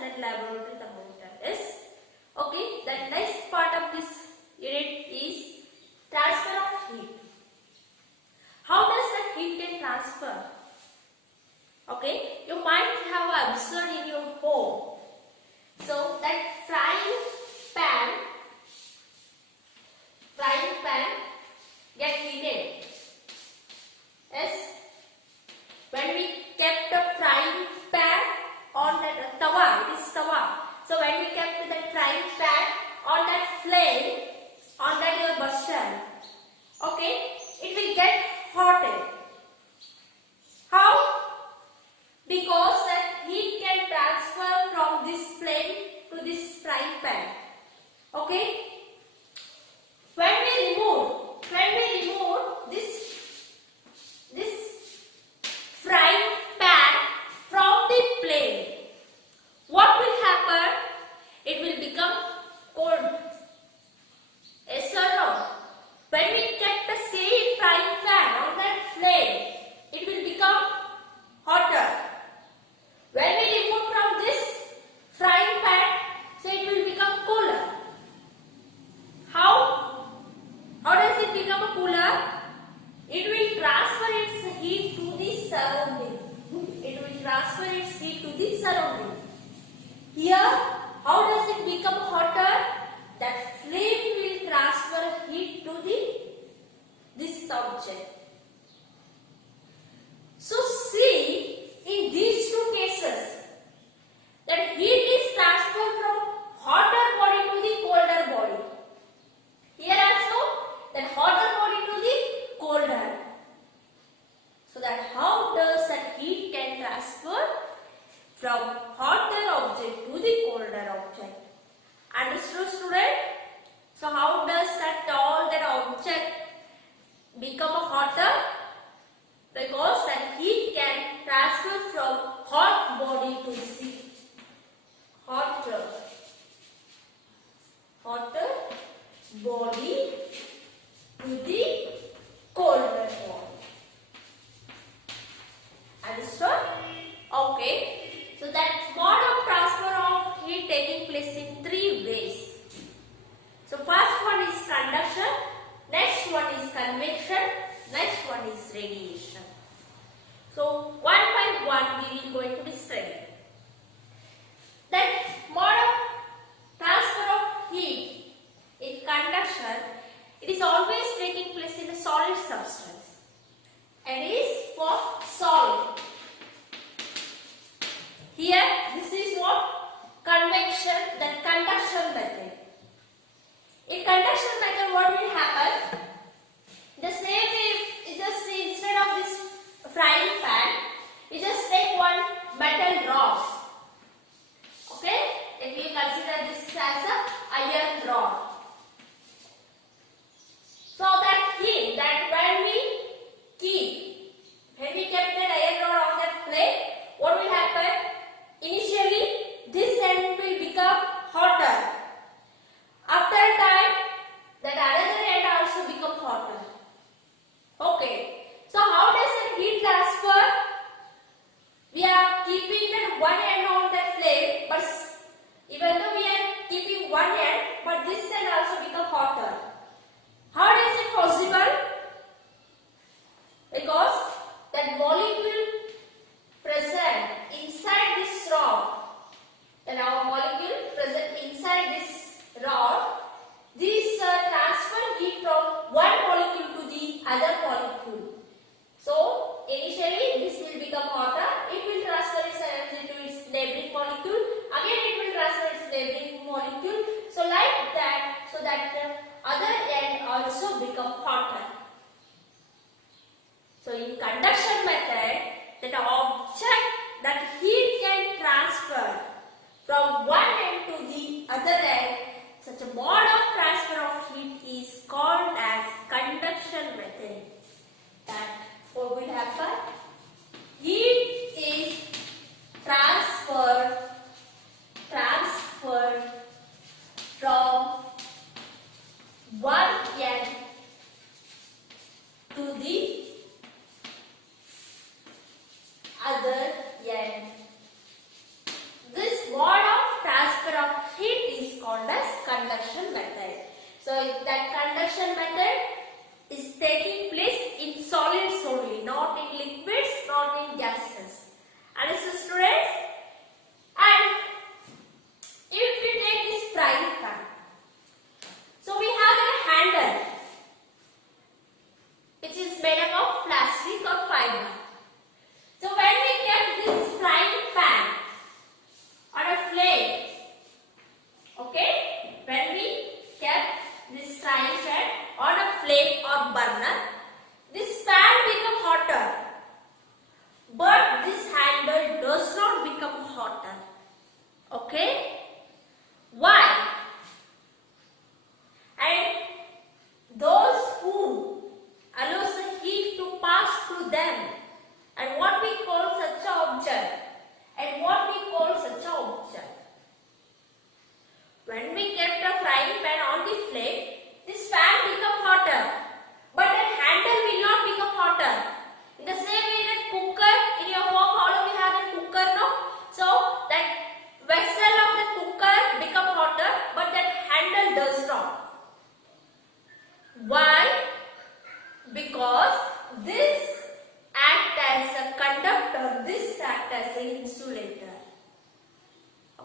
and then laboratory thermometer. Yes. Okay. The next part of this unit is transfer of heat. How does that heat get transferred? Okay. You might have observed in your home. So that frying pan get heated. Yes. When we kept the frying pan on that tawa, it is tawa. So when we kept that frying pan on that flame, on that your bursar, okay, it will get hotted. How? Because that heat can transfer from this flame to this frying pan. Okay. When we remove this frying pan from the flame, what will happen? It will become cold. Yes or no? When we kept the same frying pan on that flame, it will become hotter. When we remove from this frying pan, so it will become cooler. How? How does it become cooler? It will transfer its heat to the surrounding. It will transfer its heat to the surrounding. Here, how does it become hotter? That flame will transfer heat to this object. So see, in these two cases, that heat is transferred from hotter body to the colder body. Here also, that hotter body to the colder. So that how does that heat can transfer from hotter object to the colder object? Understood, student? So how does that object become hotter? Because that heat can transfer from hot body to the hotter body to the colder body. Understood? Okay. So that mode of transfer of heat taking place in three ways. So first one is conduction, next one is convection, next one is radiation. So one by one we will going to be studying. That mode of transfer of heat in conduction, it is always taking place in a solid substance and is for solid. Here this is what convection, that conduction method. In conduction method, what will happen? The same way, just instead of this frying pan, we just take one metal rod. Okay? If we consider this as a iron rod. So that heat, that when we kept that iron rod on that flame, what will happen? Initially, this end will become hotter. After a time, that another end also become hotter. Okay. So how does that heat transfer? We are keeping that one end on that flame, but even though we are keeping one end, but this end also become hotter. How is it possible? Because that molecule present inside this rod, and our molecule present inside this rod, these transfer heat from one molecule to the other molecule. So initially this will become hotter, it will transfer its energy to its neighboring molecule, again it will transfer its neighboring molecule, so like that, so that the other end also become hotter. So in conduction method, that object, that heat can transfer from one end to the other end. Such a mode of transfer of heat is called as conduction method. That what will happen? Heat is transferred from one end to the other end. This mode of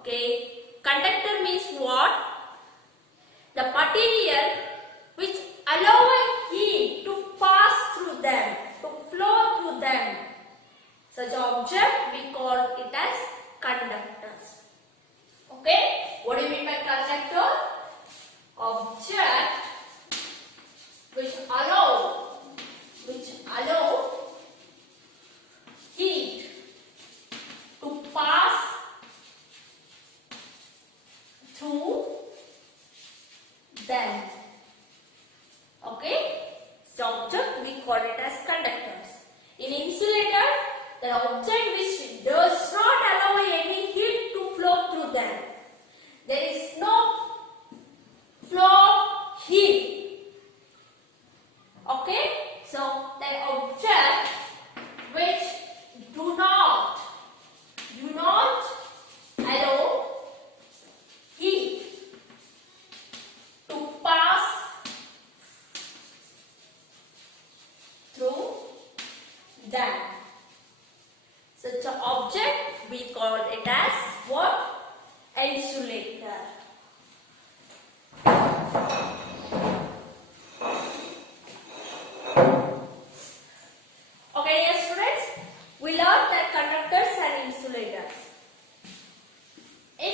Okay. Conductor means what? The material which allow a heat to pass through them, to flow through them. Such object we call it as conductors. Okay? What do you mean by conductor? Object which allow heat to pass through them. Okay? So object we call it as conductors. In insulator, the object which does not allow any heat to flow through them. There is no flow of heat. Okay? So the object which do not allow heat to pass through them. Such an object we call it as what? Insulator. Okay, dear students, we learned that conductors and insulators. In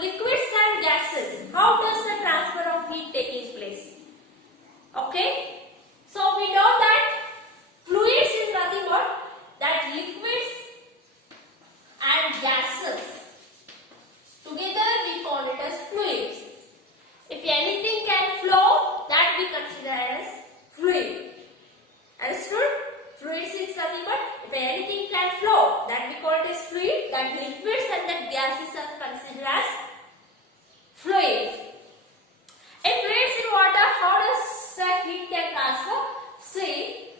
liquids and gases, how does the transfer of heat taking place? Okay, so we know that fluids is nothing but that liquids and gases. Together we call it as fluids. If anything can flow, that we consider as fluid. Understood? Fluids is nothing but if anything can flow, that we call it as fluid. That liquids and that gases are considered as fluids. In fluids in water, how does the heat can transfer? See,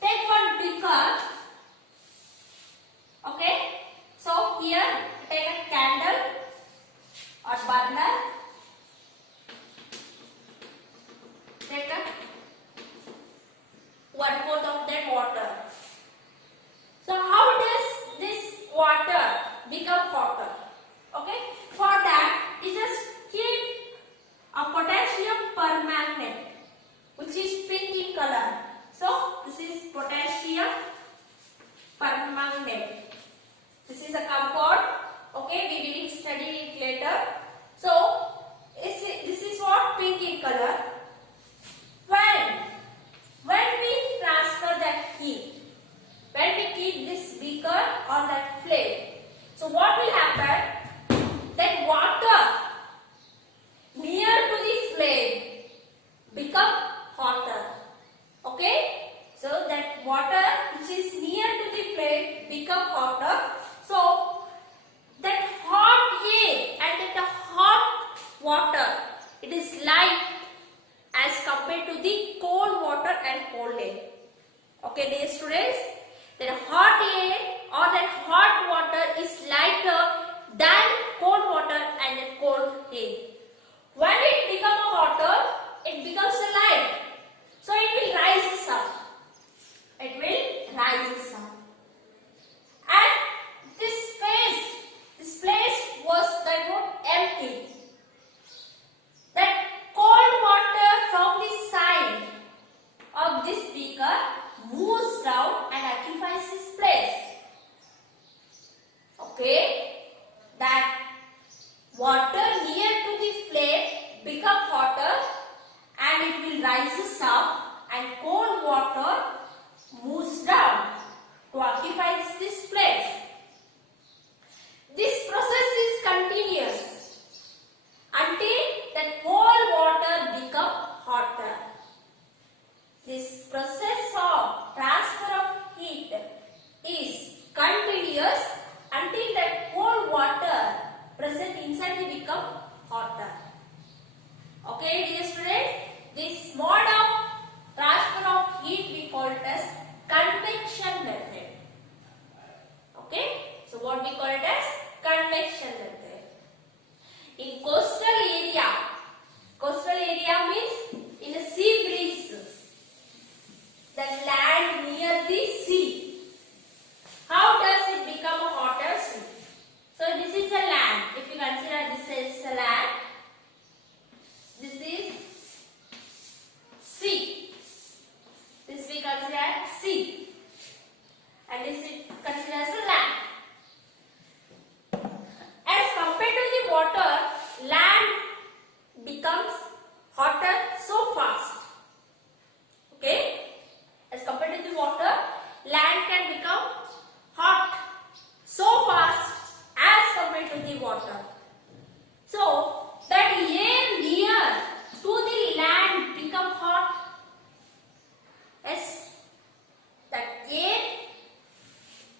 take one beaker. Okay, so here take a candle or burner. Take a 1/4 of that water. So how does this water become hotter? Okay, for that you just keep a potassium permanganate, which is pink in color. So this is potassium permanganate. This is a compound. Okay, we will study it later. So this is what pink in color. When we transfer that heat, when we keep this beaker on that flame, so what will happen? That water near to the flame become hotter. Okay? So that water which is near to the flame become hotter. So that hot air and that hot water, it is light as compared to the cold water and cold air. Okay, dear students, that hot air or that hot water is lighter than cold water and the cold air. When it becomes hotter, it becomes a light. So it will rise up. It will rise up. And this place was empty. That cold water from the side of this beaker moves down and occupies this place. Okay, that water near to the flame become hotter and it will rise up, and cold water moves down to occupy this place. This process is continuous until that cold water become hotter. This process of transfer of heat is continuous until that cold water present inside will become hotter. Okay, dear students, this mode of transfer of heat we call it as convection method. Okay, so what we call it as convection method. In coastal area means in a sea breezes, the land near the sea. How does it become hotter?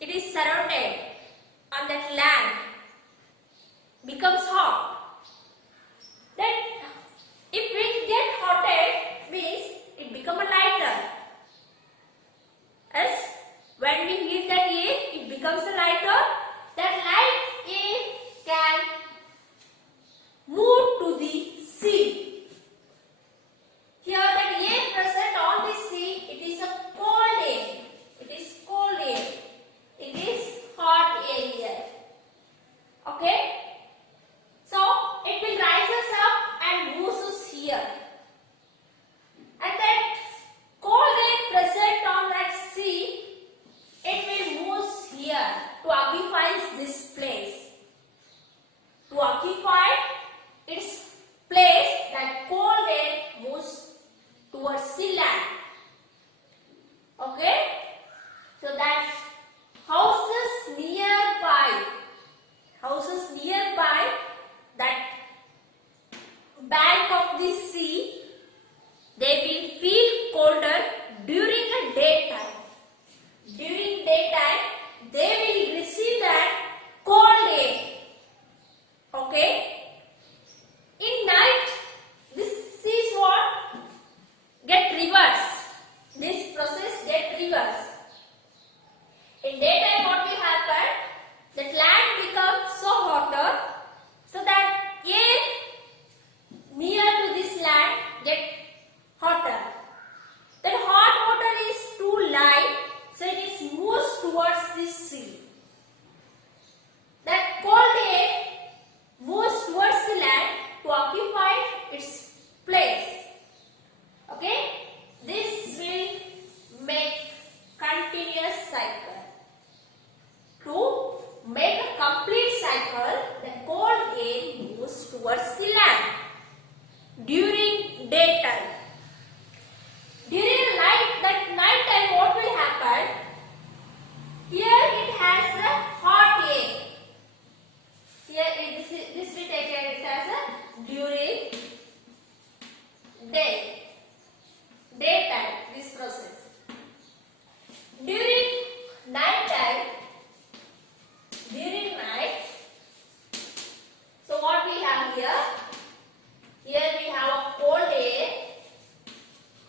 it is surrounded on that land becomes hot, then if it get hotter means it become a lighter. As when we heat that air, it becomes a lighter. That light air can move to the sea. Here that air present on the sea, it is a cold air. It is cold air. It is hot air here. Okay? So it will rises up and moves here. And that cold air present on that sea, it will move here to occupy this place. To occupy its place, that cold air moves towards the land. Okay? So that houses nearby that bank of the sea, they will feel colder during the daytime. During daytime, they will receive that cold air. Okay? In night, this is what get reversed. This process get reversed. In daytime, what will happen? The land becomes so hotter, so that air near to this land get hotter. That hot water is too light, so it is moves towards the sea. That cold air moves towards the land to occupy its place. Okay? This will make continuous cycle. To make a complete cycle, the cold air moves towards the land during daytime. During night time, what will happen? Here it has a hot air. Here this we take it as a during daytime, this process. During night, so what we have here? Here we have a cold air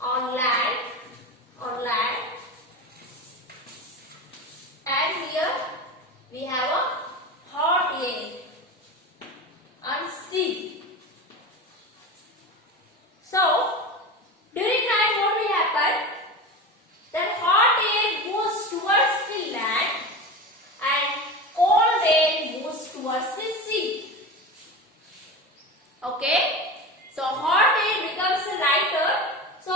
on land, and here we have a hot air on sea. So during night, what will happen? That hot air moves towards the land and cold air moves towards the sea. Okay? So hot air becomes lighter, so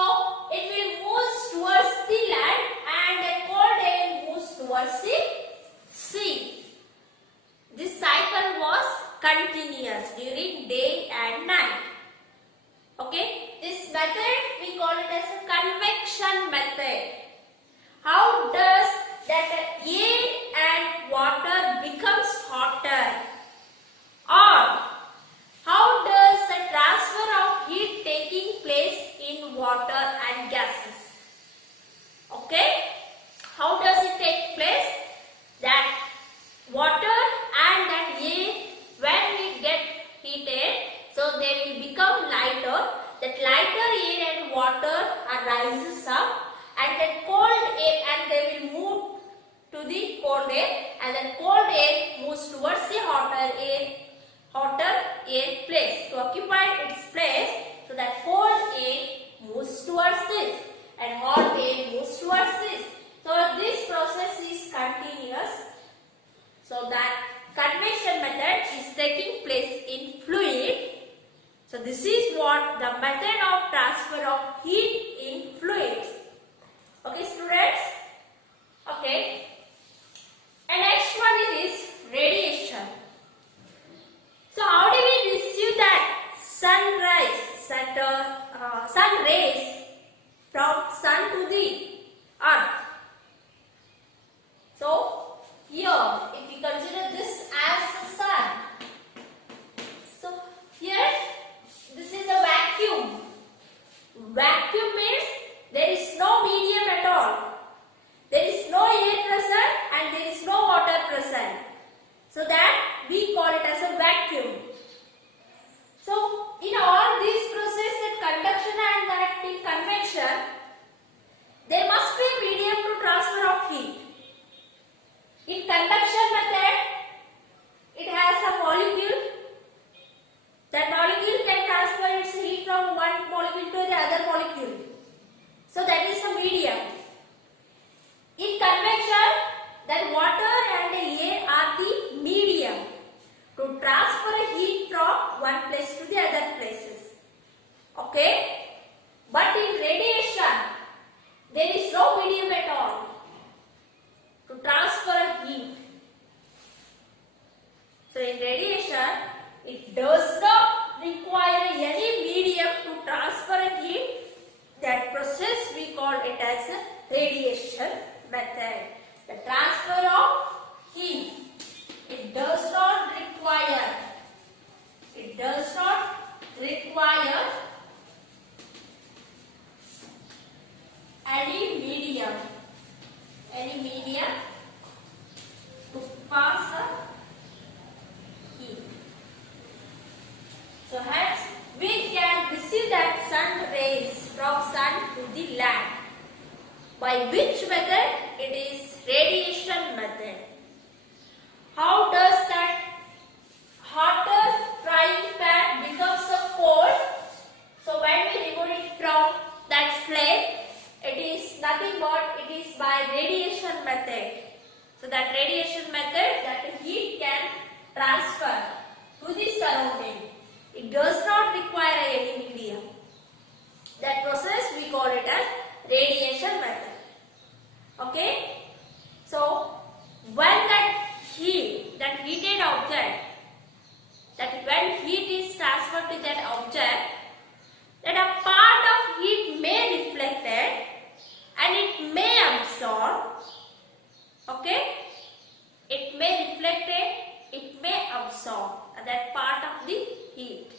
it will move towards the land and the cold air moves towards the sea. This cycle was continuous during day and night. Okay? This method we call it as a convection method. How does that air and water becomes hotter? Or how does the transfer of heat taking place in water and gases? Okay? How does it take place? That water and that air, when it get heated, so they will become lighter. That lighter air and water rises up, and that cold air, and they will move to the cold air, and then cold air moves towards the hotter air place to occupy its place. So that cold air moves towards this and hot air moves towards this. So this process is continuous. So that convection method is taking place in fluid. So this is what the method of transfer of heat in fluids. Okay, students? Okay. And next one is radiation. So how do we receive that sun rays from sun to the earth? So here, if we consider this as the sun, so here this is a vacuum. Vacuum conduction method, it has a molecule. That molecule can transfer its heat from one molecule to the other molecule. So that is the medium. In convection, that water and air are the medium to transfer heat from one place to the other places. Okay? But in radiation, there is no medium at all to transfer heat. So in radiation, it does not require any medium to transfer heat. That process we call it as a radiation method. The transfer of heat, it does not require any medium to pass the heat. So hence we can receive that sun rays from sun to the land. By which method? It is radiation method. How does that hotter frying pan becomes so cold? So when we remove it from that flame, it is nothing but it is by radiation method. So that radiation method, that heat can transfer to the surrounding. It does not require any medium. That process we call it as radiation method. Okay? So when that heat, that heated object, that when heat is transferred to that object, that a part of heat may reflected and it may absorb. Okay? It may reflected, it may absorb that part of the heat.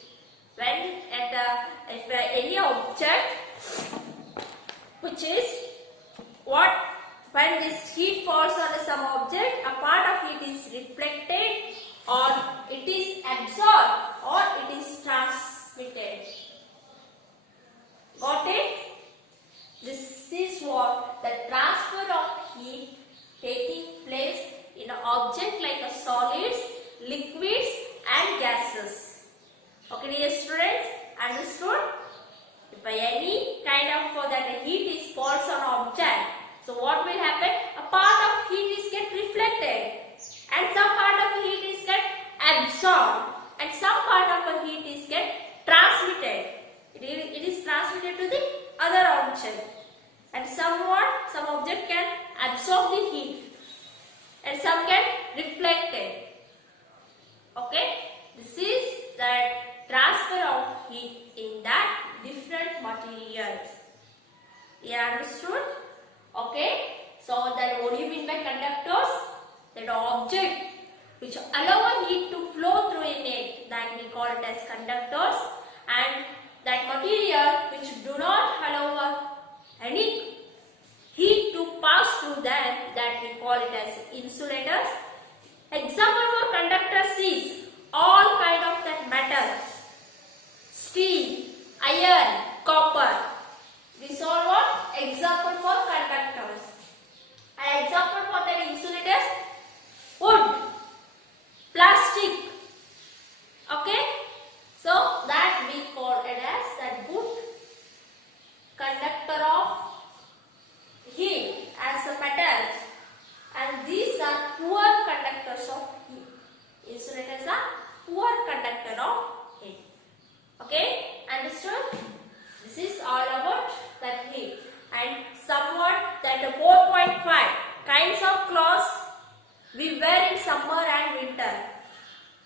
When if any object which is what, when this heat falls on some object, a part of it is reflected or it is absorbed or it is transmitted. Got it? This is what the transfer of heat taking place in an object like a solids, liquids and gases. Okay dear students, understood? If by any kind of that heat is falls on object, so what will happen? A part of heat is get reflected and some part of heat is get absorbed and some part of heat is get transmitted. It is transmitted to the other object and some object can absorb the heat and some can reflect it. Okay, this is the transfer of heat in that different materials. You understood? Okay, so that what do you mean by conductors? That object which allow a heat to flow through in it, that we call it as conductors, and that material which do not allow any heat to pass through them, that we call it as insulators. Example for conductors is all kind of that metals, steel, iron, copper. These are what? Example for conductors. An example for that insulators, wood, plastic. Okay? So that we call it as that good conductor of heat as the metals, and these are poor conductors of heat. Insulators are poor conductor of heat. Okay, understood? This is all about that heat and somewhat that 4.5 kinds of clothes we wear in summer and winter.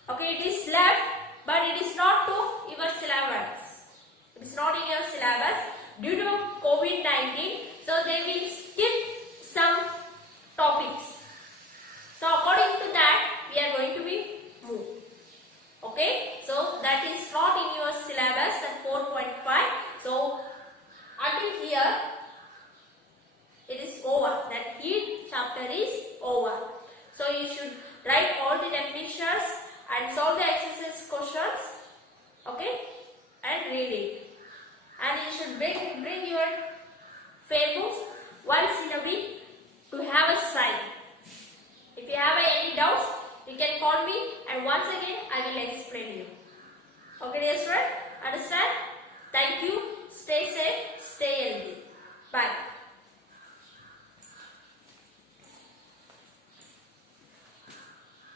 Okay, it is left, but it is not to your syllabus. It is not in your syllabus due to COVID-19. So they will skip some topics. So according to that, we are going to be moved. Okay, so that is not in your syllabus at 4.5. So until here, it is over. That heat chapter is over. So you should write all the definitions and solve the exercise questions. Okay, and read it. And you should bring your fair books once in a week to have a sign. If you have any doubts, you can call me and once again I will explain you. Okay dear student, understand? Thank you. Stay safe, stay healthy. Bye.